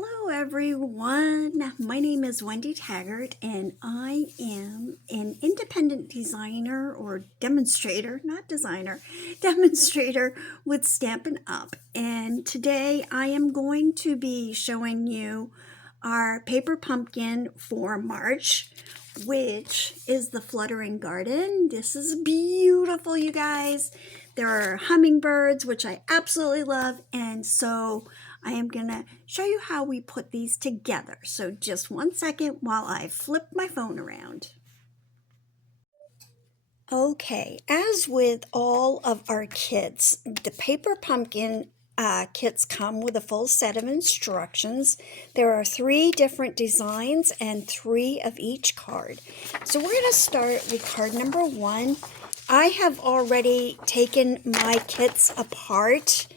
Hello everyone, my name is Wendy Taggart and I am an independent designer or demonstrator, not designer, demonstrator with Stampin' Up! And today I am going to be showing you our paper pumpkin for March, which is the Fluttering Garden. This is beautiful, you guys. There are hummingbirds, which I absolutely love, and so I am going to show you how we put these together. So just 1 second while I flip my phone around. Okay, as with all of our kits, the paper pumpkin kits come with a full set of instructions. There are 3 different designs and 3 of each card. So we're going to start with card number 1. I have already taken my kits apart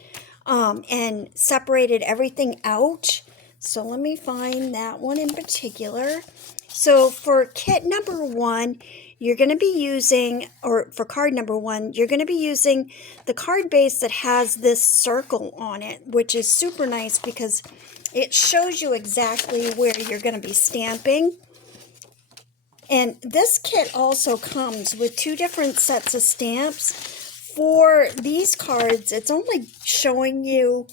and separated everything out. So let me find that one in particular. So for kit number 1, you're going to be using, or for card number 1, you're going to be using the card base that has this circle on it, which is super nice because it shows you exactly where you're going to be stamping. And this kit also comes with 2 different sets of stamps. For these cards, it's only showing you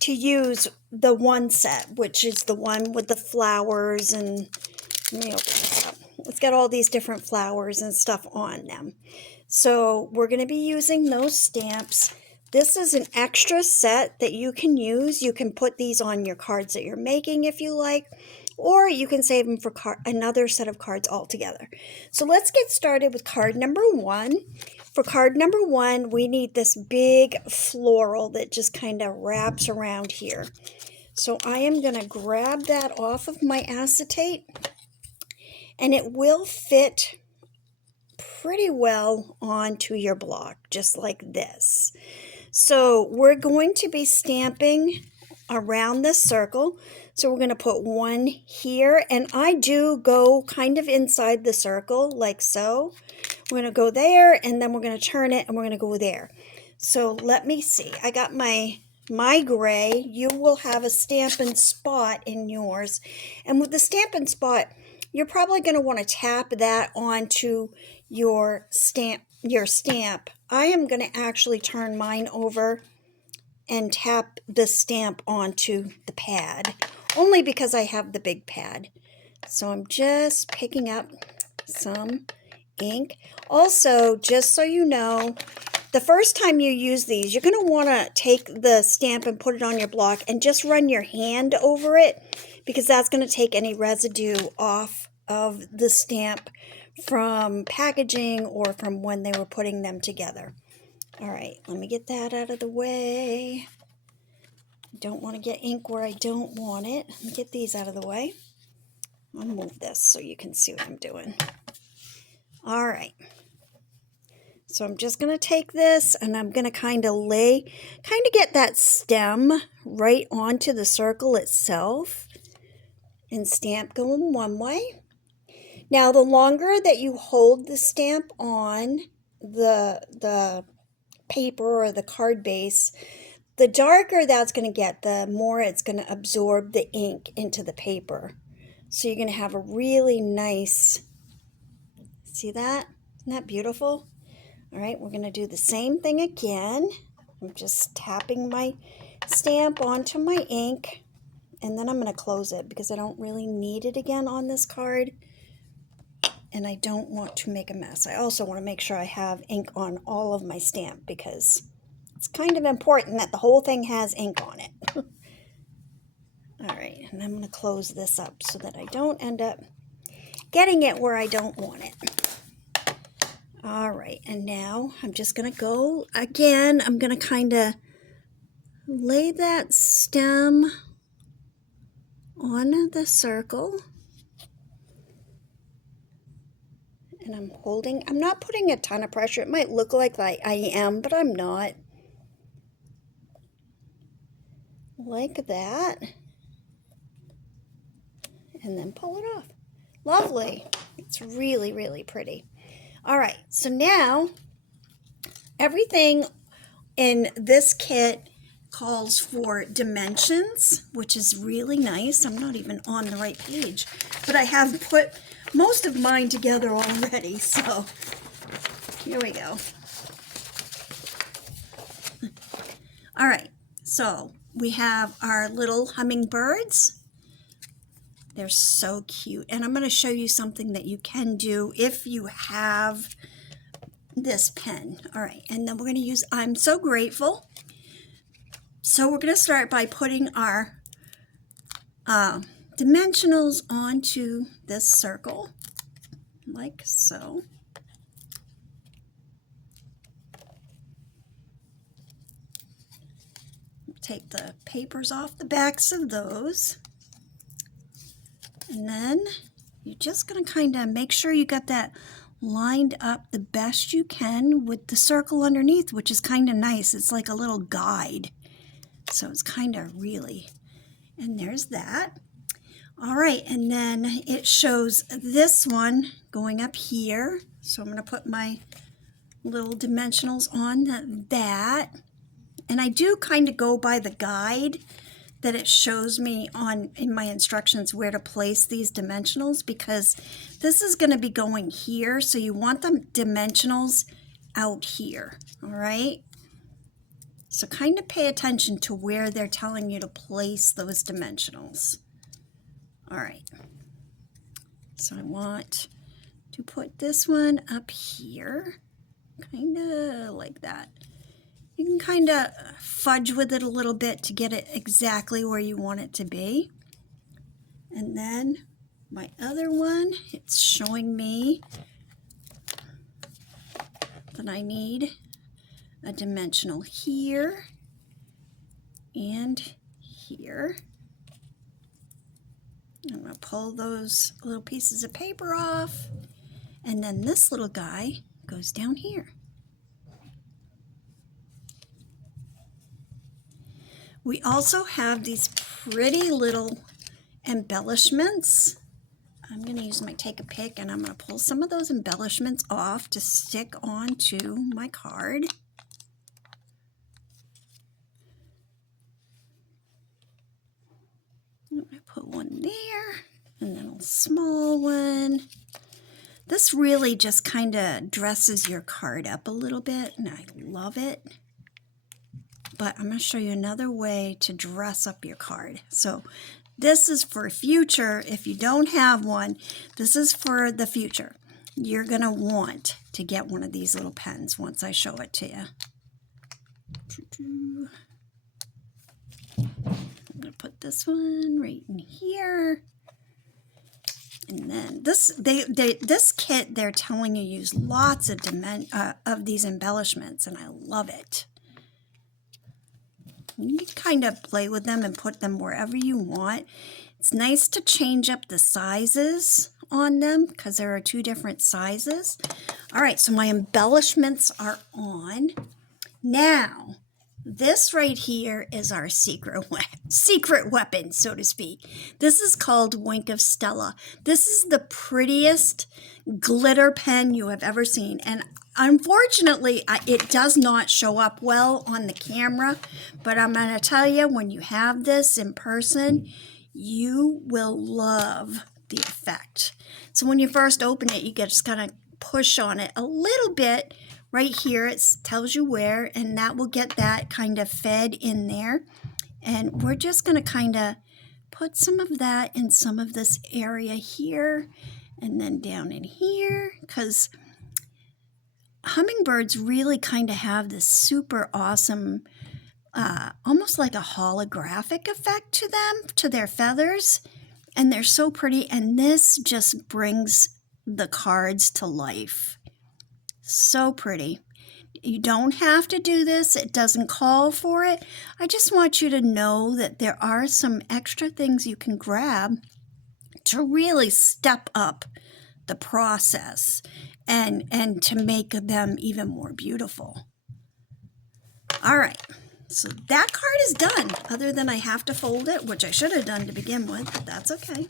to use the one set, which is the one with the flowers, and let me open this up. It's got all these different flowers and stuff on them. So we're going to be using those stamps. This is an extra set that you can use. You can put these on your cards that you're making if you like, or you can save them for another set of cards altogether. So let's get started with card number 1. For card number 1, we need this big floral that just kind of wraps around here. So I am going to grab that off of my acetate, and it will fit pretty well onto your block, just like this. So we're going to be stamping around this circle. So we're going to put 1 here, and I do go kind of inside the circle like so. We're going to go there, and then we're going to turn it, and we're going to go there. So let me see. I got my gray. You will have a Stampin' spot in yours, and with the Stampin' spot, you're probably going to want to tap that onto your stamp. I am going to actually turn mine over and tap the stamp onto the pad, only because I have the big pad. So I'm just picking up some ink. Also, just so you know, the first time you use these, you're going to want to take the stamp and put it on your block and just run your hand over it, because that's going to take any residue off of the stamp from packaging or from when they were putting them together. All right, let me get that out of the way. Don't want to get ink where I don't want it. Let me get these out of the way. I'll move this so you can see what I'm doing. All right. So I'm just going to take this, and I'm going to kind of get that stem right onto the circle itself and stamp going one way. Now, the longer that you hold the stamp on the paper or the card base, the darker that's going to get, the more it's going to absorb the ink into the paper. So you're going to have a really nice, see that? Isn't that beautiful? All right, we're going to do the same thing again. I'm just tapping my stamp onto my ink, and then I'm going to close it because I don't really need it again on this card, and I don't want to make a mess. I also want to make sure I have ink on all of my stamp because it's kind of important that the whole thing has ink on it. All right, and I'm going to close this up so that I don't end up getting it where I don't want it. All right, and now I'm just going to go again. I'm going to kind of lay that stem on the circle. And I'm not putting a ton of pressure. It might look like I am, but I'm not. Like that. And then pull it off. Lovely. It's really, really pretty. All right, so now everything in this kit calls for dimensions, which is really nice. I'm not even on the right page, but I have put most of mine together already, so here we go. All right, so we have our little hummingbirds. They're so cute, and I'm going to show you something that you can do if you have this pen. All right, and then we're going to use I'm So Grateful. So we're going to start by putting our dimensionals onto this circle, like so. Take the papers off the backs of those. And then you're just going to kind of make sure you got that lined up the best you can with the circle underneath, which is kind of nice. It's like a little guide. So it's kind of really, and there's that. All right, and then it shows this one going up here. So I'm going to put my little dimensionals on that. And I do kind of go by the guide that it shows me in my instructions where to place these dimensionals, because this is going to be going here, so you want the dimensionals out here. All right, so kind of pay attention to where they're telling you to place those dimensionals. All right, so I want to put this one up here, kind of like that. You can kind of fudge with it a little bit to get it exactly where you want it to be. And then my other one, it's showing me that I need a dimensional here and here. I'm going to pull those little pieces of paper off, and then this little guy goes down here. We also have these pretty little embellishments. I'm going to use my take a pick, and I'm going to pull some of those embellishments off to stick onto my card. I'm going to put one there, and then a small one. This really just kind of dresses your card up a little bit, and I love it. But I'm going to show you another way to dress up your card. So this is for future. If you don't have one, this is for the future. You're going to want to get one of these little pens once I show it to you. I'm going to put this one right in here. And then this kit, they're telling you use lots of these embellishments, and I love it. You can kind of play with them and put them wherever you want. It's nice to change up the sizes on them because there are two different sizes. All right, so my embellishments are on. Now, this right here is our secret weapon, so to speak. This is called Wink of Stella. This is the prettiest glitter pen you have ever seen, and unfortunately, it does not show up well on the camera, but I'm going to tell you, when you have this in person, you will love the effect. So when you first open it, you just kind of push on it a little bit. Right here, it tells you where, and that will get that kind of fed in there. And we're just going to kind of put some of that in some of this area here, and then down in here, because hummingbirds really kind of have this super awesome, almost like a holographic effect to them, to their feathers, and they're so pretty, and this just brings the cards to life. So pretty. You don't have to do this. It doesn't call for it. I just want you to know that there are some extra things you can grab to really step up the process and to make them even more beautiful. All right, so that card is done, other than I have to fold it, which I should have done to begin with, but that's okay.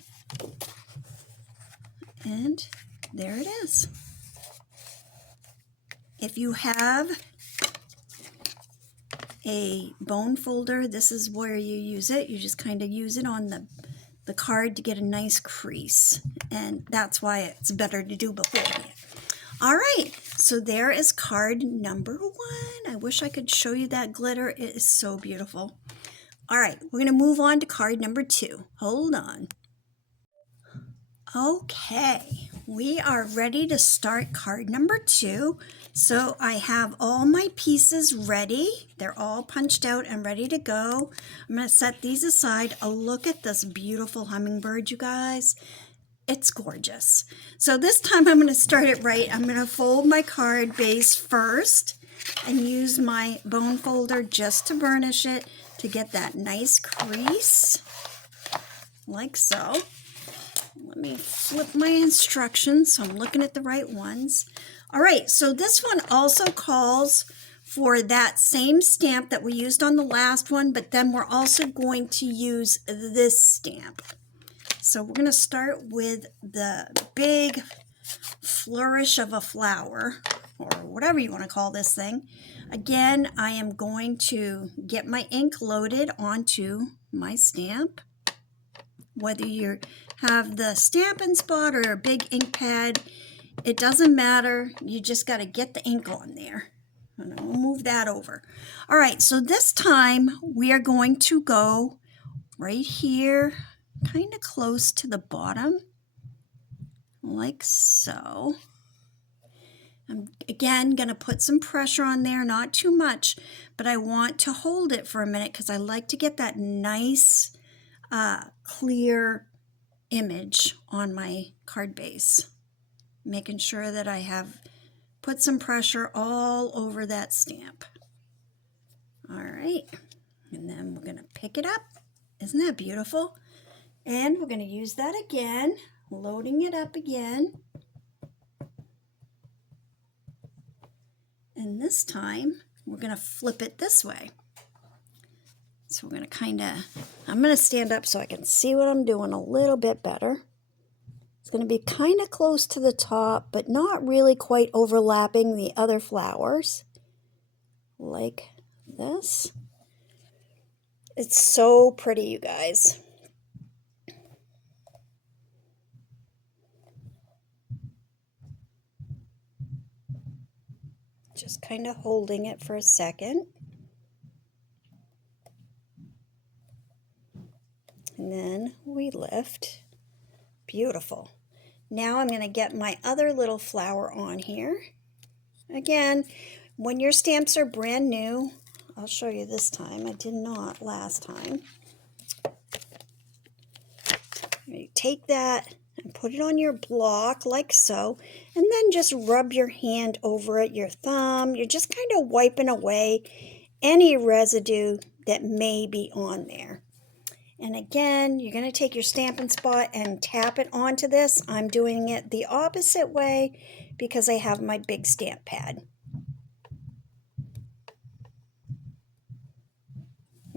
And there it is. If you have a bone folder, this is where you use it. You just kind of use it on the card to get a nice crease, and that's why it's better to do beforehand. All right, so there is card number 1. I wish I could show you that glitter. It is so beautiful. All right, we're going to move on to card number 2. Hold on. Okay, we are ready to start card number 2. So I have all my pieces ready. They're all punched out and ready to go. I'm going to set these aside. Oh, look at this beautiful hummingbird, you guys. It's gorgeous. So this time I'm going to start it right. I'm going to fold my card base first and use my bone folder just to burnish it to get that nice crease, like so. Let me flip my instructions so I'm looking at the right ones. All right, so this one also calls for that same stamp that we used on the last one, but then we're also going to use this stamp. So we're going to start with the big flourish of a flower, or whatever you want to call this thing. Again, I am going to get my ink loaded onto my stamp. Whether you have the Stampin' Spot or a big ink pad, it doesn't matter. You just got to get the ink on there. And I'll move that over. All right, so this time we are going to go right here, kind of close to the bottom, like so. I'm again going to put some pressure on there, not too much, but I want to hold it for a minute because I like to get that nice clear image on my card base. Making sure that I have put some pressure all over that stamp. All right, and then we're going to pick it up. Isn't that beautiful? And we're going to use that again, loading it up again. And this time, we're going to flip it this way. So we're going to I'm going to stand up so I can see what I'm doing a little bit better. It's going to be kind of close to the top, but not really quite overlapping the other flowers. Like this. It's so pretty, you guys. Just kind of holding it for a second. And then we lift. Beautiful. Now I'm going to get my other little flower on here. Again, when your stamps are brand new, I'll show you this time. I did not last time. You take that and put it on your block like so, and then just rub your hand over it, your thumb. You're just kind of wiping away any residue that may be on there. And again, you're going to take your Stampin' Spot and tap it onto this. I'm doing it the opposite way because I have my big stamp pad.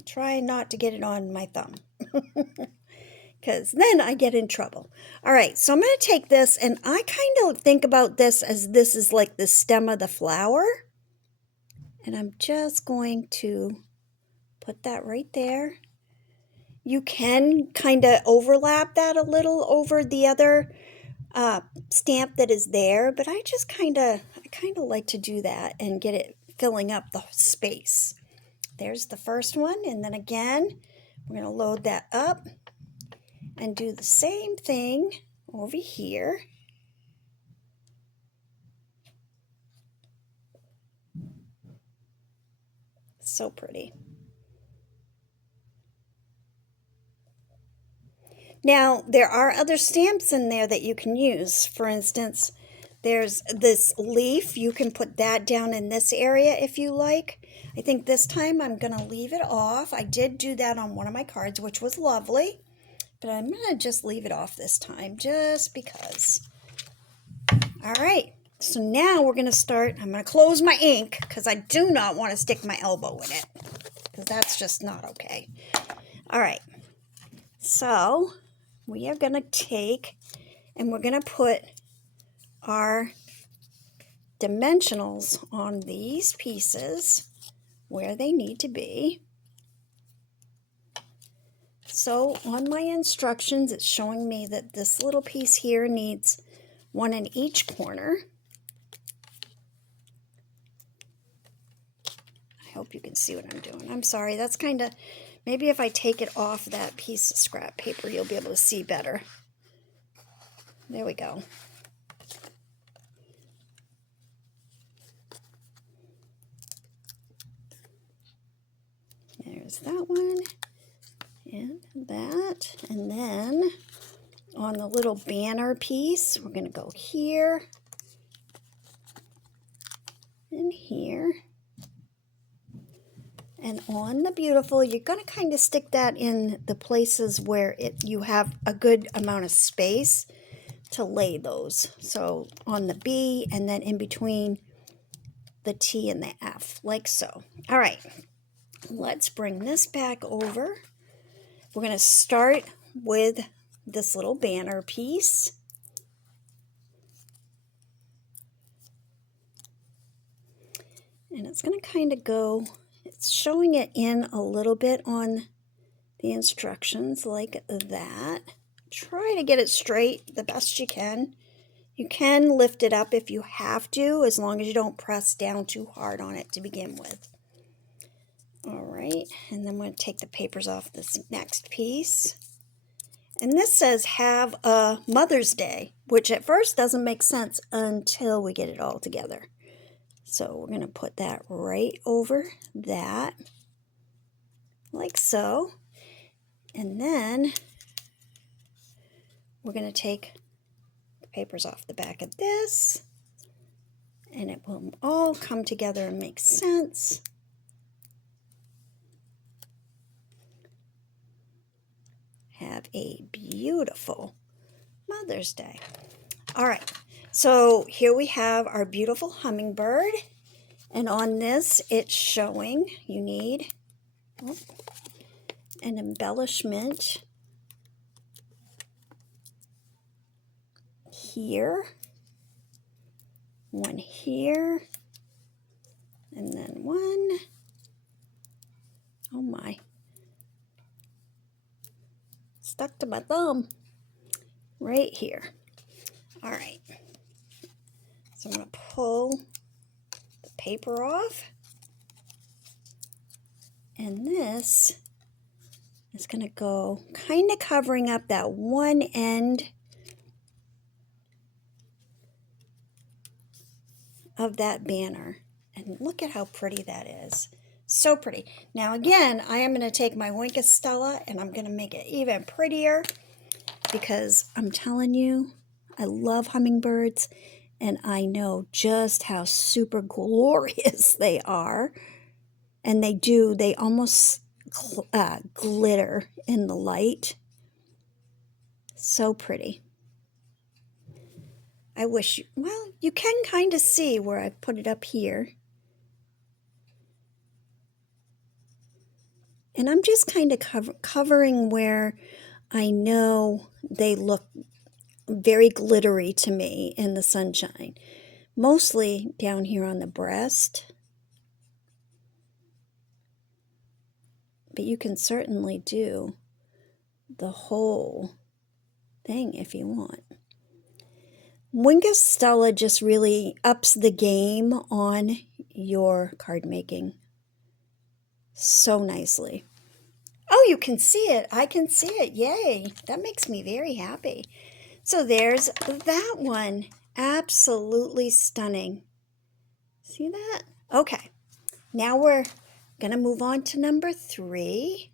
Try not to get it on my thumb because then I get in trouble. All right, so I'm going to take this, and I kind of think about this as this is like the stem of the flower. And I'm just going to put that right there. You can kind of overlap that a little over the other stamp that is there, but I just kind of like to do that and get it filling up the space. There's the first one, and then again, we're going to load that up and do the same thing over here. So pretty. Now, there are other stamps in there that you can use. For instance, there's this leaf. You can put that down in this area if you like. I think this time I'm going to leave it off. I did do that on one of my cards, which was lovely. But I'm going to just leave it off this time, just because. All right. So now we're going to start. I'm going to close my ink because I do not want to stick my elbow in it, because that's just not okay. All right. So we are going to take and we're going to put our dimensionals on these pieces where they need to be. So on my instructions, it's showing me that this little piece here needs one in each corner. I hope you can see what I'm doing. I'm sorry, that's kind of, maybe if I take it off that piece of scrap paper, you'll be able to see better. There we go. There's that one, and that, and then on the little banner piece, we're going to go here, and here, and on the beautiful, you're going to kind of stick that in the places where you have a good amount of space to lay those. So on the B, and then in between the T and the F, like so. All right, let's bring this back over. We're going to start with this little banner piece. And it's going to kind of go, it's showing it in a little bit on the instructions like that. Try to get it straight the best you can. You can lift it up if you have to, as long as you don't press down too hard on it to begin with. All right, and then I'm going to take the papers off this next piece. And this says, have a Mother's Day, which at first doesn't make sense until we get it all together. So we're going to put that right over that, like so. And then we're going to take the papers off the back of this, and it will all come together and make sense. Have a beautiful Mother's Day. All right, so here we have our beautiful hummingbird, and on this it's showing you need an embellishment here, one here, and then one, oh my, stuck to my thumb, right here. All right, so I'm going to pull the paper off, and this is going to go kind of covering up that one end of that banner. And look at how pretty that is. So pretty. Now again, I am going to take my Wink of Stella and I'm going to make it even prettier, because I'm telling you, I love hummingbirds and I know just how super glorious they are. And they almost glitter in the light. So pretty. I wish, well, you can kind of see where I put it up here. And I'm just kind of covering where I know they look very glittery to me in the sunshine. Mostly down here on the breast. But you can certainly do the whole thing if you want. Wink of Stella just really ups the game on your card making so nicely. Oh, you can see it. I can see it. Yay. That makes me very happy. So there's that one. Absolutely stunning. See that? Okay. Now we're going to move on to number 3.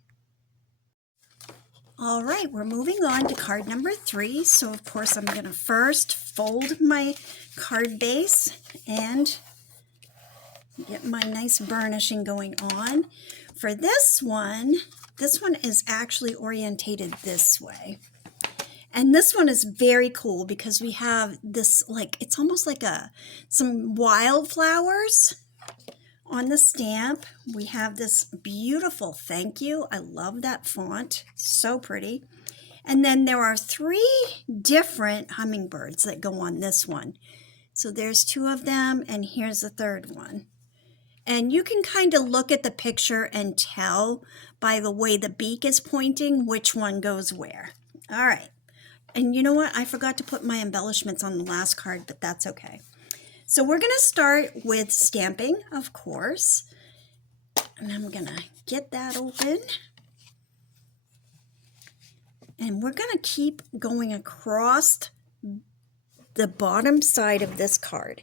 All right, we're moving on to card number 3. So, of course, I'm going to first fold my card base and get my nice burnishing going on. For this one is actually orientated this way. And this one is very cool because we have this, like, it's almost like some wildflowers on the stamp. We have this beautiful thank you. I love that font. So pretty. And then there are 3 different hummingbirds that go on this one. So there's 2 of them, and here's the third one. And you can kind of look at the picture and tell by the way the beak is pointing which one goes where. All right. And you know what? I forgot to put my embellishments on the last card, but that's okay. So we're going to start with stamping, of course. And I'm going to get that open. And we're going to keep going across the bottom side of this card.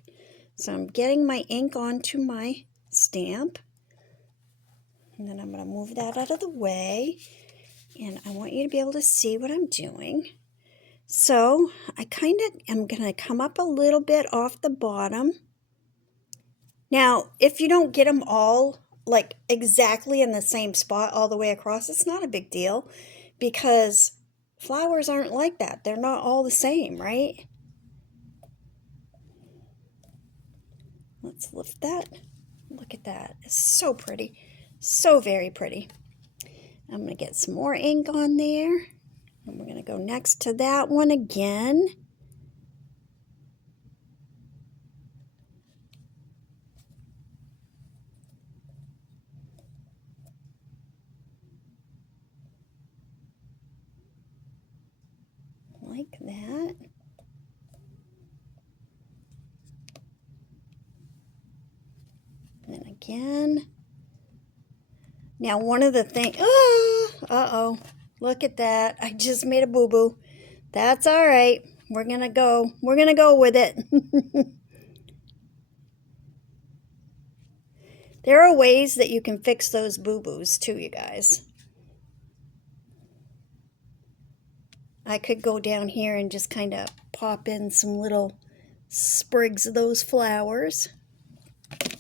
So I'm getting my ink onto my stamp. And then I'm going to move that out of the way. And I want you to be able to see what I'm doing. So I kind of am going to come up a little bit off the bottom. Now, if you don't get them all like exactly in the same spot all the way across, it's not a big deal because flowers aren't like that. They're not all the same, right? Let's lift that. Look at that. It's so pretty. So very pretty. I'm going to get some more ink on there. And we're going to go next to that one again. Like that. And then again. Now one of the things, uh-oh, look at that. I just made a boo-boo. That's all right. We're going to go with it. There are ways that you can fix those boo-boos too, you guys. I could go down here and just kind of pop in some little sprigs of those flowers.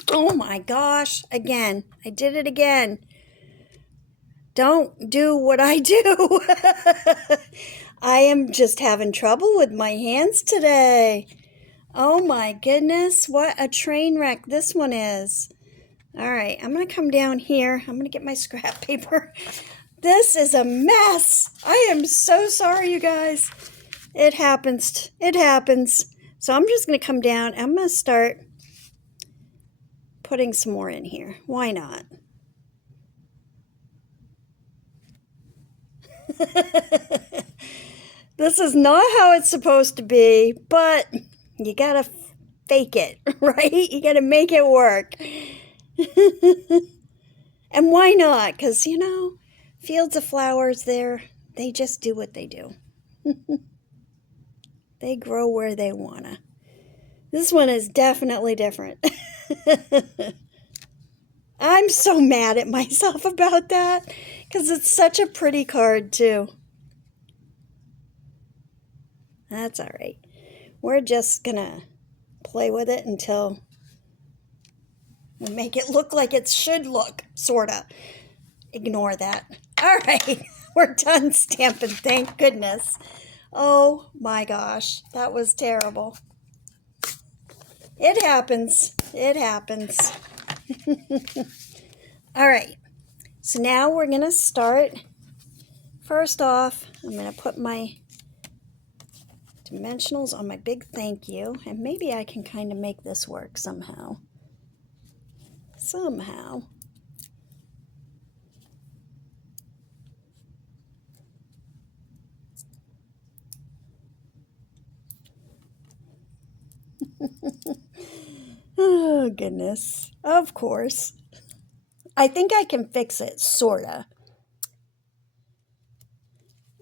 Oh my gosh, again, I did it again. Don't do what I do. I am just having trouble with my hands today. Oh my goodness, what a train wreck this one is. All right, I'm going to come down here. I'm going to get my scrap paper. This is a mess. I am so sorry, you guys. It happens. It happens. So I'm just going to come down. I'm going to start putting some more in here. Why not? This is not how it's supposed to be, but you gotta fake it, right? You gotta make it work. And why not? Because, you know, fields of flowers there, they just do what they do. They grow where they wanna. This one is definitely different. I'm so mad at myself about that because it's such a pretty card too. That's all right. We're just gonna play with it until we make it look like it should look, sorta. Ignore that. All right, we're done stamping, thank goodness. Oh my gosh, that was terrible. It happens. It happens. All right, so now we're going to start. First off, I'm going to put my dimensionals on my big thank you, and maybe I can kind of make this work somehow. Somehow. Oh, goodness. Of course. I think I can fix it, sorta.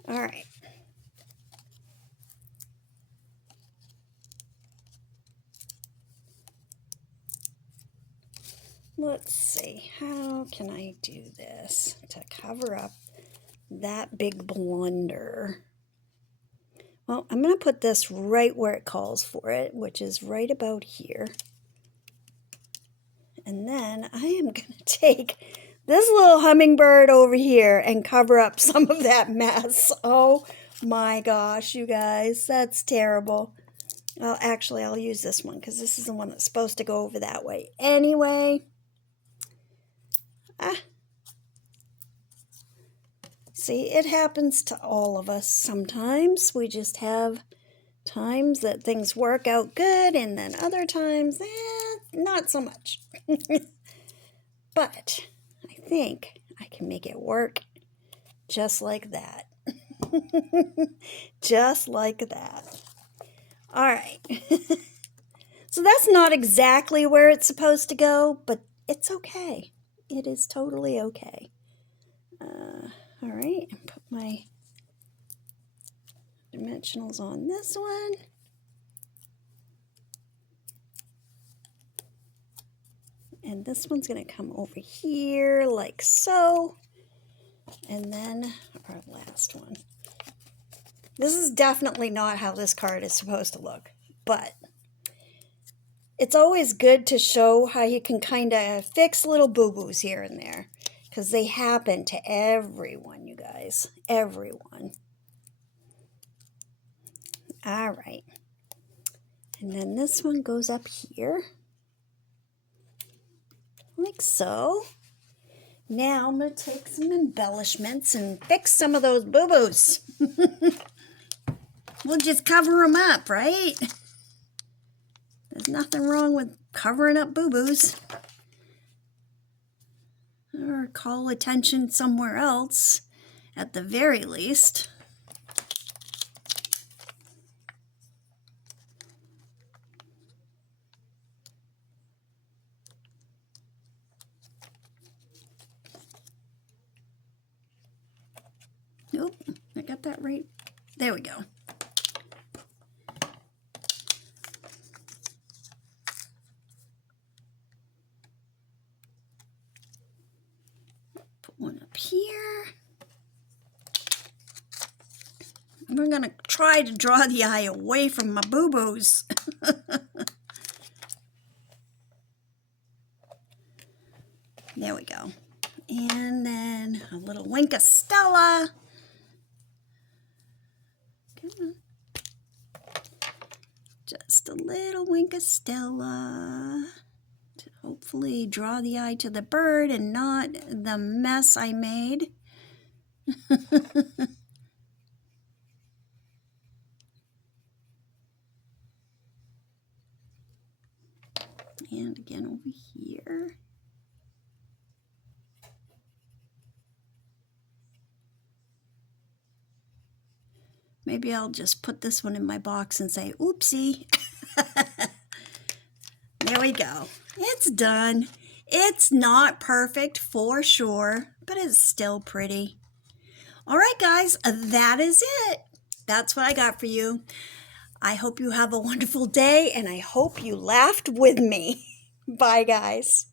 All right. Let's see, how can I do this to cover up that big blunder? Well, I'm going to put this right where it calls for it, which is right about here. And then I am going to take this little hummingbird over here and cover up some of that mess. Oh my gosh, you guys, that's terrible. Well, actually, I'll use this one because this is the one that's supposed to go over that way anyway. See, it happens to all of us sometimes. We just have times that things work out good, and then other times, not so much. but I think I can make it work just like that. Just like that. All right. So that's not exactly where it's supposed to go, but it's okay. It is totally okay. All right, put my dimensionals on this one. And this one's going to come over here like so. And then our last one. This is definitely not how this card is supposed to look, but it's always good to show how you can kind of fix little boo-boos here and there, because they happen to everyone, you guys. Everyone. All right. And then this one goes up here, like so. Now I'm going to take some embellishments and fix some of those boo-boos. We'll just cover them up, right? There's nothing wrong with covering up boo-boos. Or call attention somewhere else, at the very least. Nope, I got that right. There we go. Put one up here. And we're going to try to draw the eye away from my boo-boos. There we go. And then a little wink of Stella. Come on. Just a little wink of Stella to hopefully draw the eye to the bird and not the mess I made. And again over here. Maybe I'll just put this one in my box and say, oopsie. There we go. It's done. It's not perfect for sure, but it's still pretty. All right, guys, that is it. That's what I got for you. I hope you have a wonderful day, and I hope you laughed with me. Bye, guys.